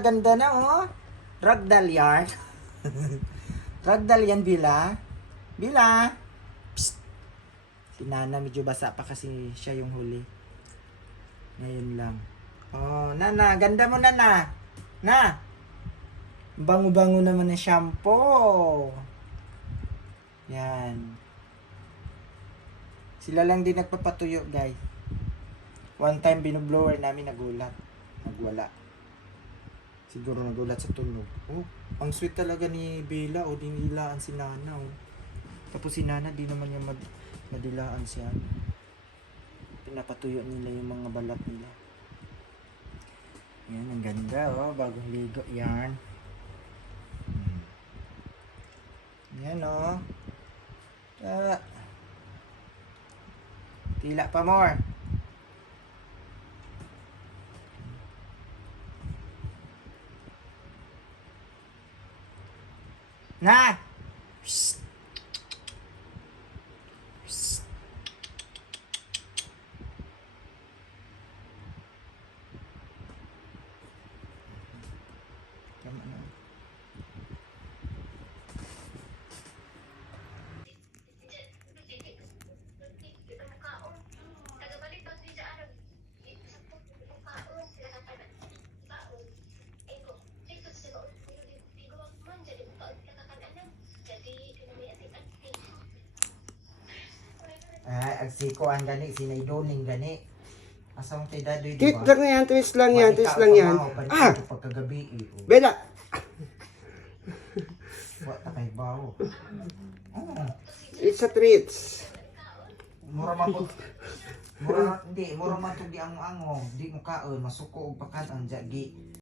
Ganda na oh. Ragdoll yarn. Ragdoll yan, Bila. Bila. Psst. Si Nana medyo basa pa kasi siya yung huli. Ngayon lang. Oh, Nana, ganda mo Nana. Na. Bango-bango naman ng shampoo. Yan. Sila lang din nagpapatuyo, guys. One time binublower namin nagulat. Nagwala. Siguro nagulat sa tunog. Oh, ang sweet talaga ni Bella. O, dinilaan si Nana. Oh. Tapos si Nana, di naman niya madilaan siya. Pinapatuyo nila yung mga balat nila. Yan, ang ganda. Oh, bagong ligo. Yarn. Yan, oh. Tila pa more. Na! Psst. Psst. Tama na. Agsiko ang gani, sinaidoning gani. Asang tay dadoy, di ba? Twist lang yan, twist lang yan, twist lang yan. Ah! Pagkagabi eh. Bella! Wala kay bawo. It's a treats. Mura man tugi ang angong, di mo kaon, masuko og pakat ang jagi.